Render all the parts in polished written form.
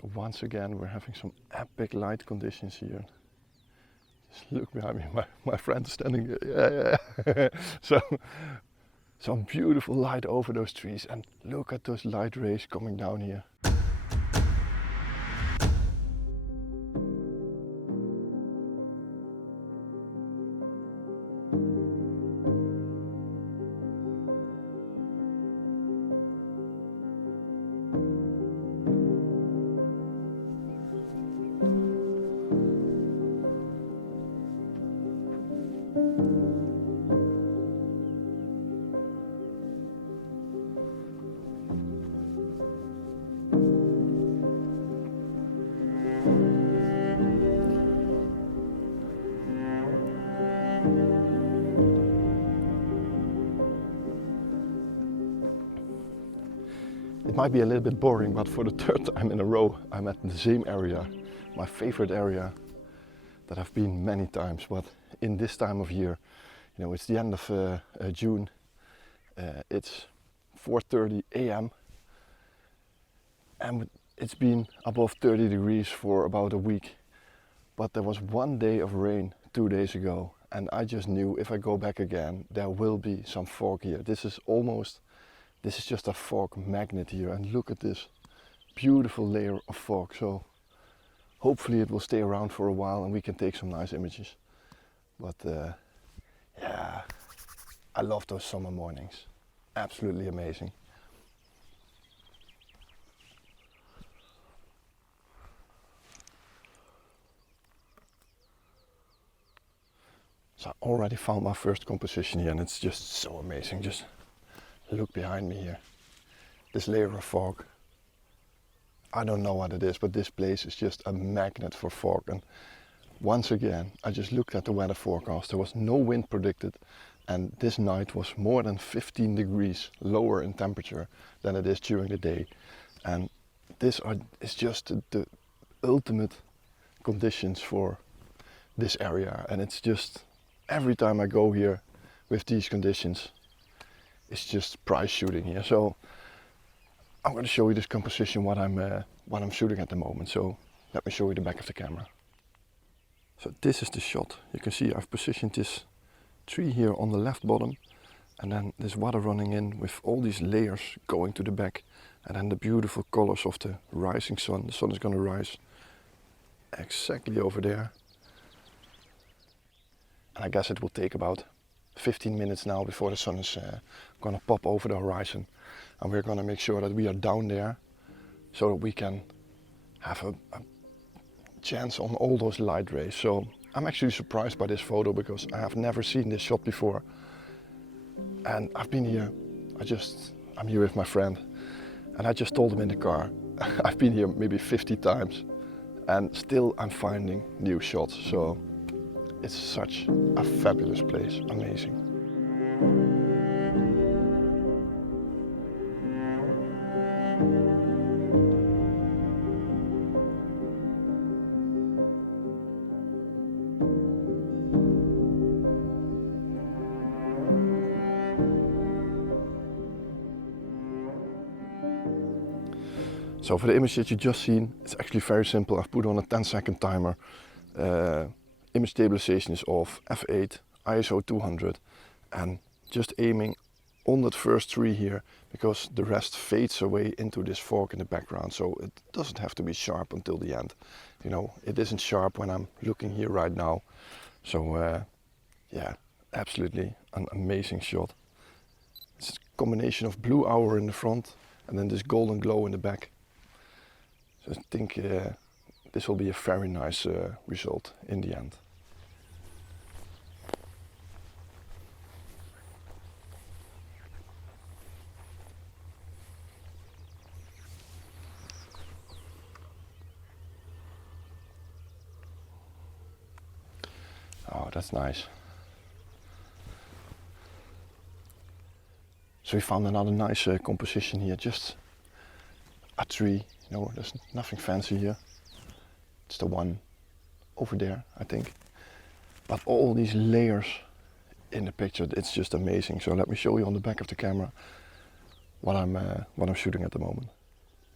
So once again we're having some epic light conditions here. Just look behind me, my friend is standing there. Yeah. So some beautiful light over those trees, and look at those light rays coming down here. It might be a little bit boring, but for the third time in a row I'm at the same area, my favorite area that I've been many times, but in this time of year, you know, it's the end of June, it's 4:30 a.m. and it's been above 30 degrees for about a week, but there was one day of rain 2 days ago, and I just knew if I go back again there will be some fog here. This is just a fog magnet here, and look at this beautiful layer of fog. So hopefully it will stay around for a while and we can take some nice images. But yeah, I love those summer mornings. Absolutely amazing. So I already found my first composition here, and it's just so amazing. Just look behind me here, this layer of fog. I don't know what it is, but this place is just a magnet for fog. And once again, I just looked at the weather forecast. There was no wind predicted, and this night was more than 15 degrees lower in temperature than it is during the day. And this is just the ultimate conditions for this area. And it's just, every time I go here with these conditions, it's just prize shooting here. So I'm going to show you this composition, what I'm shooting at the moment. So let me show you the back of the camera. So this is the shot. You can see I've positioned this tree here on the left bottom, and then this water running in with all these layers going to the back, and then the beautiful colors of the rising sun. The sun is going to rise exactly over there, and I guess it will take about 15 minutes now before the sun is going to pop over the horizon, and we're going to make sure that we are down there so that we can have a chance on all those light rays. So I'm actually surprised by this photo because I have never seen this shot before, and I've been here, I'm here with my friend, and I just told him in the car I've been here maybe 50 times and still I'm finding new shots. So it's such a fabulous place, amazing. So for the image that you just seen, it's actually very simple. I've put on a 10-second timer. Image stabilization is off, f8, ISO 200, and just aiming on that first tree here, because the rest fades away into this fog in the background. So it doesn't have to be sharp until the end. You know, it isn't sharp when I'm looking here right now. So yeah, absolutely an amazing shot. It's a combination of blue hour in the front and then this golden glow in the back. So I think this will be a very nice result in the end. Oh, that's nice. So we found another nice composition here, just a tree, you know, there's nothing fancy here. It's the one over there, I think. But all these layers in the picture, it's just amazing. So let me show you on the back of the camera what I'm shooting at the moment.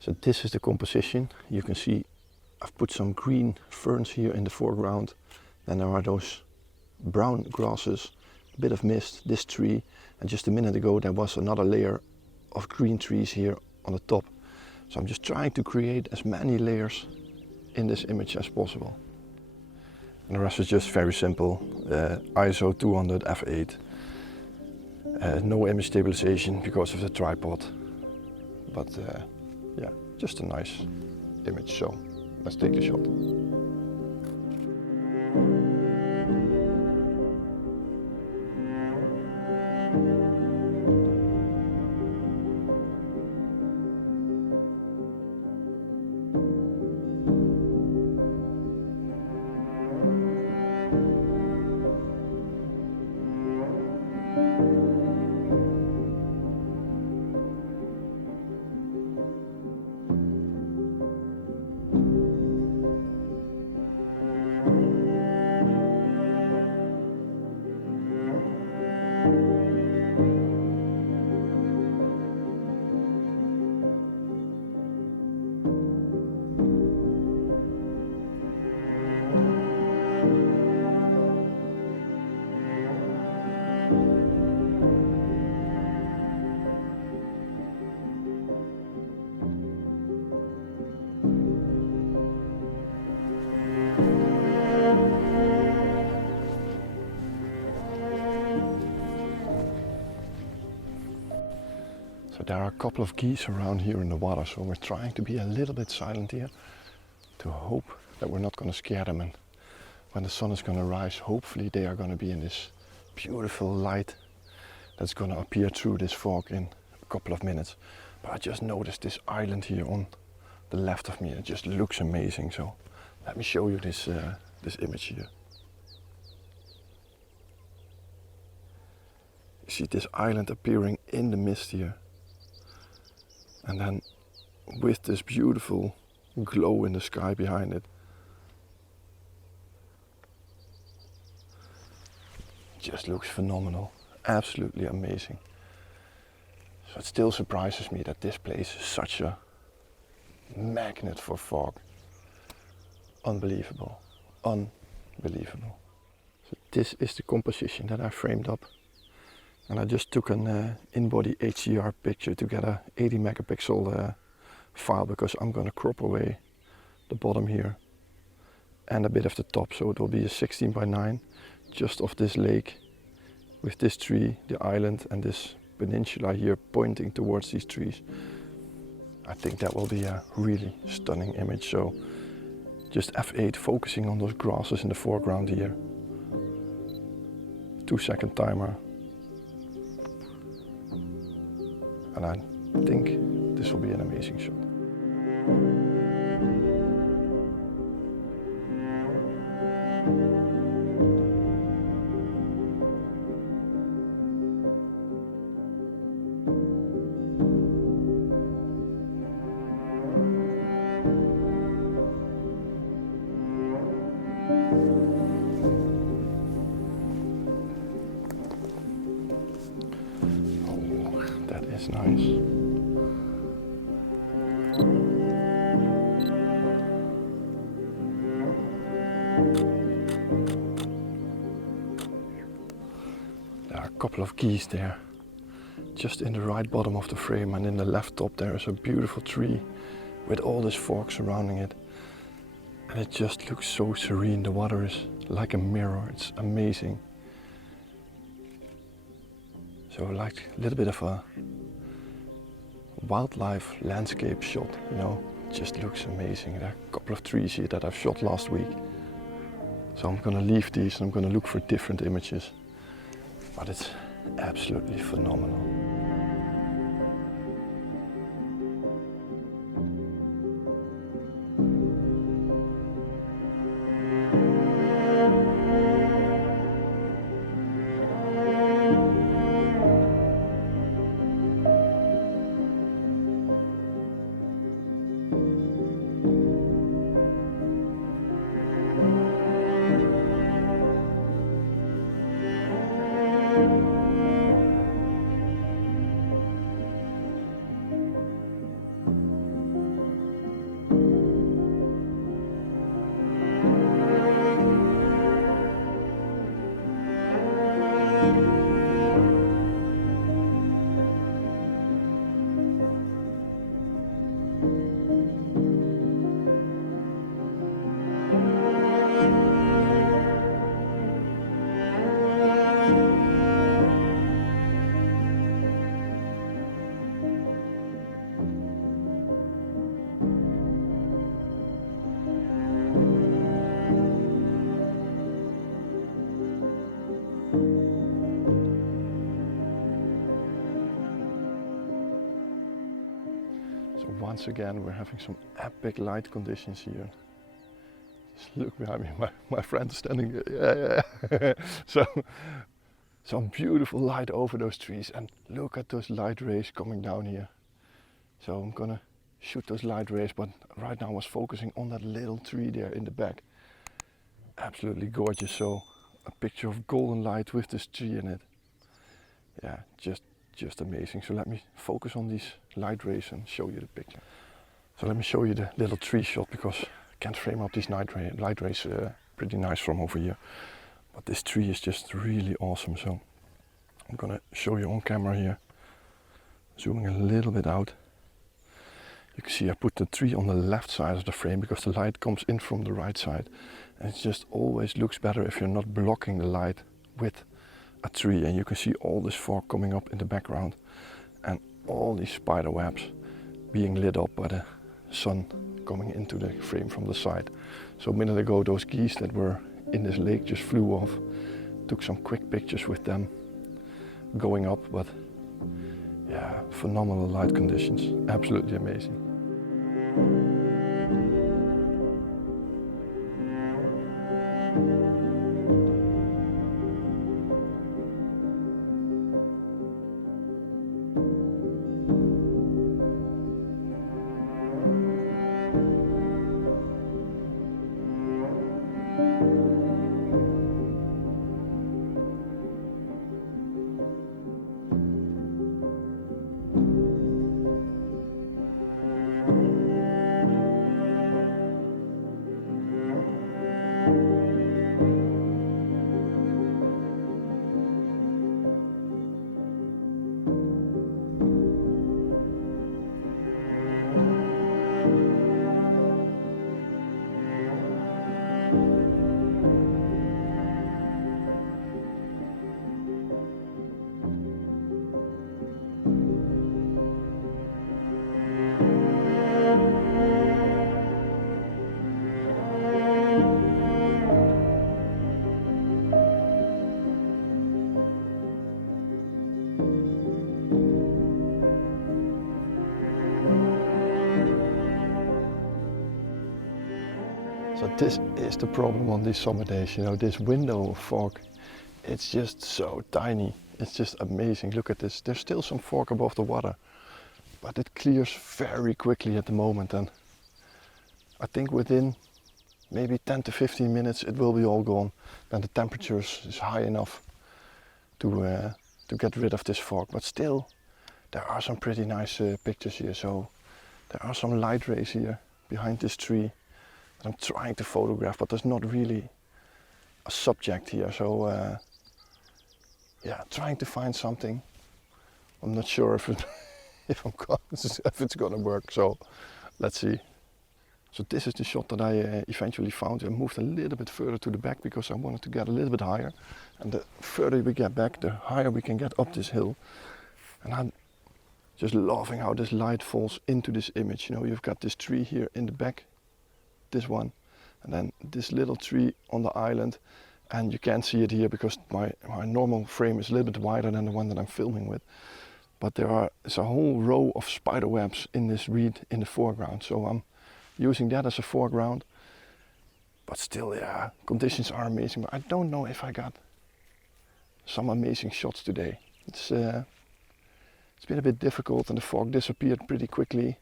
So this is the composition. You can see I've put some green ferns here in the foreground. Then there are those brown grasses, a bit of mist, this tree, and just a minute ago there was another layer of green trees here on the top. So I'm just trying to create as many layers in this image as possible. And the rest is just very simple. ISO 200 f8. No image stabilization because of the tripod. But yeah, just a nice image. So let's take the shot. So there are a couple of geese around here in the water, so we're trying to be a little bit silent here to hope that we're not going to scare them, and when the sun is going to rise, hopefully they are going to be in this beautiful light that's going to appear through this fog in a couple of minutes. But I just noticed this island here on the left of me. It just looks amazing, so let me show you this image here. You see this island appearing in the mist here. And then with this beautiful glow in the sky behind it. Just looks phenomenal, absolutely amazing. So it still surprises me that this place is such a magnet for fog. Unbelievable, unbelievable. So this is the composition that I framed up. And I just took an in-body HDR picture to get a 80 megapixel file, because I'm going to crop away the bottom here and a bit of the top, so it will be a 16 by 9 just of this lake with this tree, the island, and this peninsula here pointing towards these trees. I think that will be a really stunning image. So just f8 focusing on those grasses in the foreground here. 2-second timer. And I think this will be an amazing shot. That's nice. There are a couple of geese there, just in the right bottom of the frame, and in the left top there is a beautiful tree with all this fog surrounding it. And it just looks so serene. The water is like a mirror, it's amazing. So like a little bit of a wildlife landscape shot, you know, it just looks amazing. There are a couple of trees here that I've shot last week. So I'm gonna leave these and I'm gonna look for different images. But it's absolutely phenomenal. once again we're having some epic light conditions here. Just look behind me, my friend is standing there. Yeah. So some beautiful light over those trees, and look at those light rays coming down here. So I'm gonna shoot those light rays, but right now I was focusing on that little tree there in the back. Absolutely gorgeous. So a picture of golden light with this tree in it. Yeah, just amazing. So let me focus on these light rays and show you the picture. So let me show you the little tree shot, because I can't frame up these light rays pretty nice from over here. But this tree is just really awesome. So I'm gonna show you on camera here, zooming a little bit out. You can see I put the tree on the left side of the frame because the light comes in from the right side. And it just always looks better if you're not blocking the light with a tree. And you can see all this fog coming up in the background and all these spider webs being lit up by the sun coming into the frame from the side. So a minute ago those geese that were in this lake just flew off. Took some quick pictures with them going up, but yeah, phenomenal light conditions, absolutely amazing. So this is the problem on these summer days, you know, this window of fog, it's just so tiny, it's just amazing. Look at this, there's still some fog above the water, but it clears very quickly at the moment, and I think within maybe 10 to 15 minutes it will be all gone. Then the temperature is high enough to get rid of this fog, but still there are some pretty nice pictures here. So there are some light rays here behind this tree. I'm trying to photograph, but there's not really a subject here. So yeah, trying to find something. I'm not sure if it's gonna work. So let's see. So this is the shot that I eventually found. I moved a little bit further to the back because I wanted to get a little bit higher. And the further we get back, the higher we can get up this hill. And I'm just loving how this light falls into this image. You know, you've got this tree here in the back, this one, and then this little tree on the island, and you can't see it here because my normal frame is a little bit wider than the one that I'm filming with, but there's a whole row of spider webs in this reed in the foreground, so I'm using that as a foreground. But still, yeah, conditions are amazing, but I don't know if I got some amazing shots today. It's been a bit difficult, and the fog disappeared pretty quickly.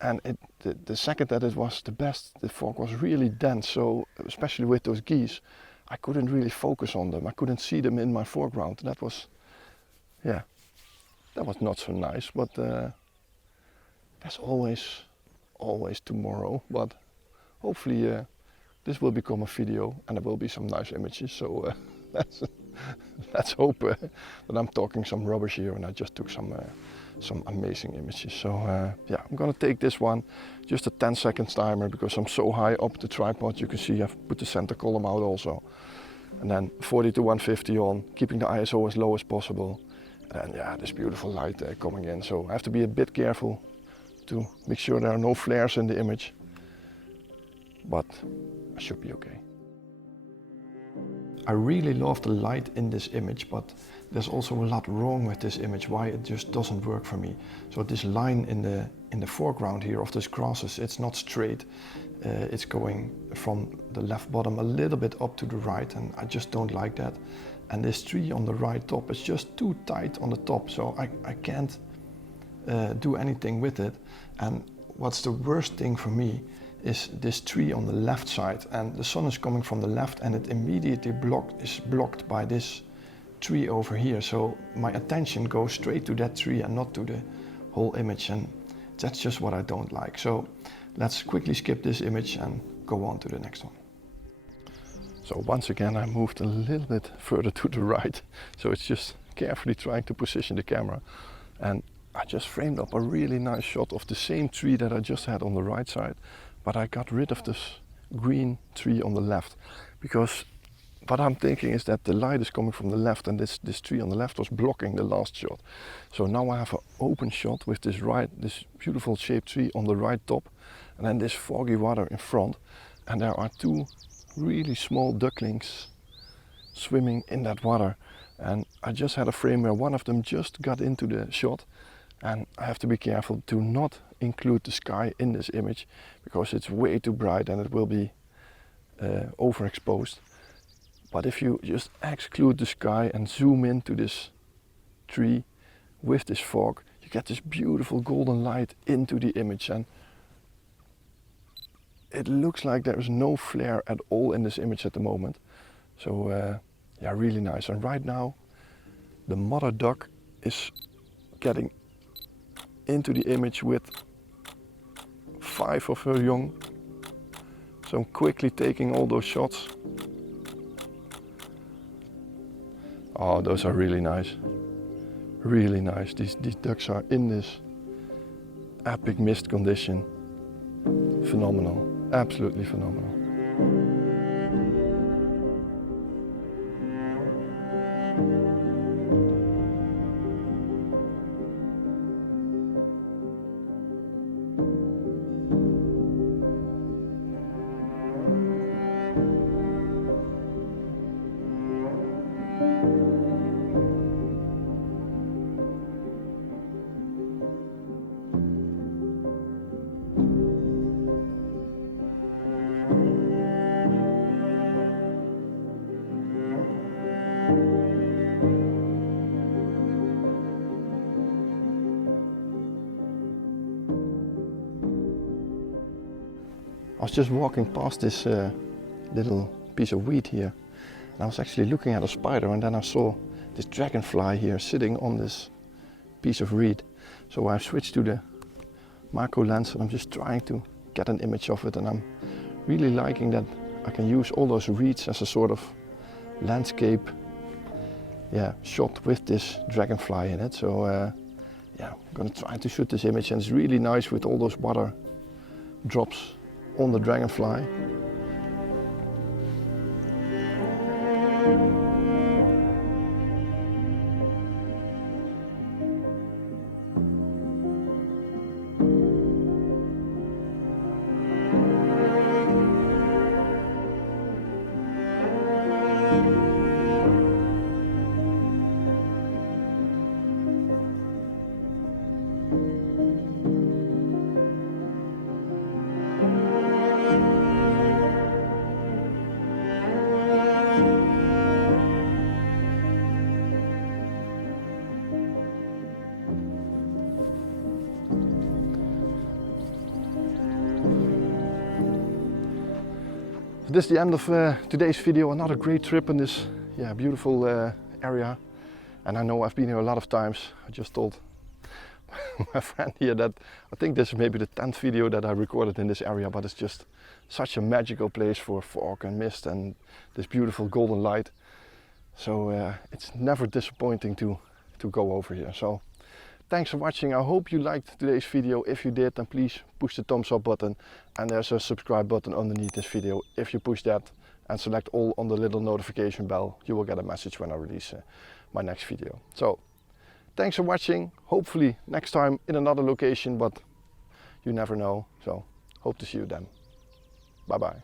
And the second that it was the best, the fog was really dense, so especially with those geese, I couldn't really focus on them. I couldn't see them in my foreground. That was, yeah, that was not so nice, but there's always tomorrow. But hopefully this will become a video and there will be some nice images. So let's hope that I'm talking some rubbish here and I just took some amazing images. So yeah, I'm gonna take this one, just a 10 seconds timer, because I'm so high up the tripod. You can see I've put the center column out also. And then 40 to 150 on, keeping the ISO as low as possible. And yeah, this beautiful light coming in. So I have to be a bit careful to make sure there are no flares in the image. But I should be okay. I really love the light in this image, but there's also a lot wrong with this image, why it just doesn't work for me. So this line in the foreground here of these grasses, it's not straight. It's going from the left bottom a little bit up to the right, and I just don't like that. And this tree on the right top is just too tight on the top, so I can't do anything with it. And what's the worst thing for me is this tree on the left side, and the sun is coming from the left and it immediately is blocked by this tree over here. So my attention goes straight to that tree and not to the whole image, and that's just what I don't like. So let's quickly skip this image and go on to the next one. So once again I moved a little bit further to the right, so it's just carefully trying to position the camera, and I just framed up a really nice shot of the same tree that I just had on the right side, but I got rid of this green tree on the left, because what I'm thinking is that the light is coming from the left, and this tree on the left was blocking the last shot. So now I have an open shot with this beautiful shaped tree on the right top, and then this foggy water in front, and there are two really small ducklings swimming in that water. And I just had a frame where one of them just got into the shot, and I have to be careful to not include the sky in this image, because it's way too bright and it will be overexposed. But if you just exclude the sky and zoom into this tree with this fog, you get this beautiful golden light into the image, and it looks like there is no flare at all in this image at the moment. So yeah, really nice. And right now the mother duck is getting into the image with 5 of her young. So I'm quickly taking all those shots. Oh, those are really nice. Really nice. These ducks are in this epic mist condition. Phenomenal. Absolutely phenomenal. I was just walking past this little piece of weed here, and I was actually looking at a spider, and then I saw this dragonfly here sitting on this piece of reed. So I switched to the macro lens, and I'm just trying to get an image of it, and I'm really liking that I can use all those reeds as a sort of landscape shot with this dragonfly in it. So yeah, I'm gonna try to shoot this image, and it's really nice with all those water drops on the dragonfly. This is the end of today's video. Another great trip in this beautiful area, and I know I've been here a lot of times. I just told my friend here that I think this is maybe the 10th video that I recorded in this area, but it's just such a magical place for fog and mist and this beautiful golden light. So it's never disappointing to go over here. So thanks for watching. I hope you liked today's video. If you did, then please push the thumbs up button, and there's a subscribe button underneath this video. If you push that and select all on the little notification bell, you will get a message when I release my next video. So thanks for watching. Hopefully next time in another location, but you never know. So hope to see you then. Bye bye.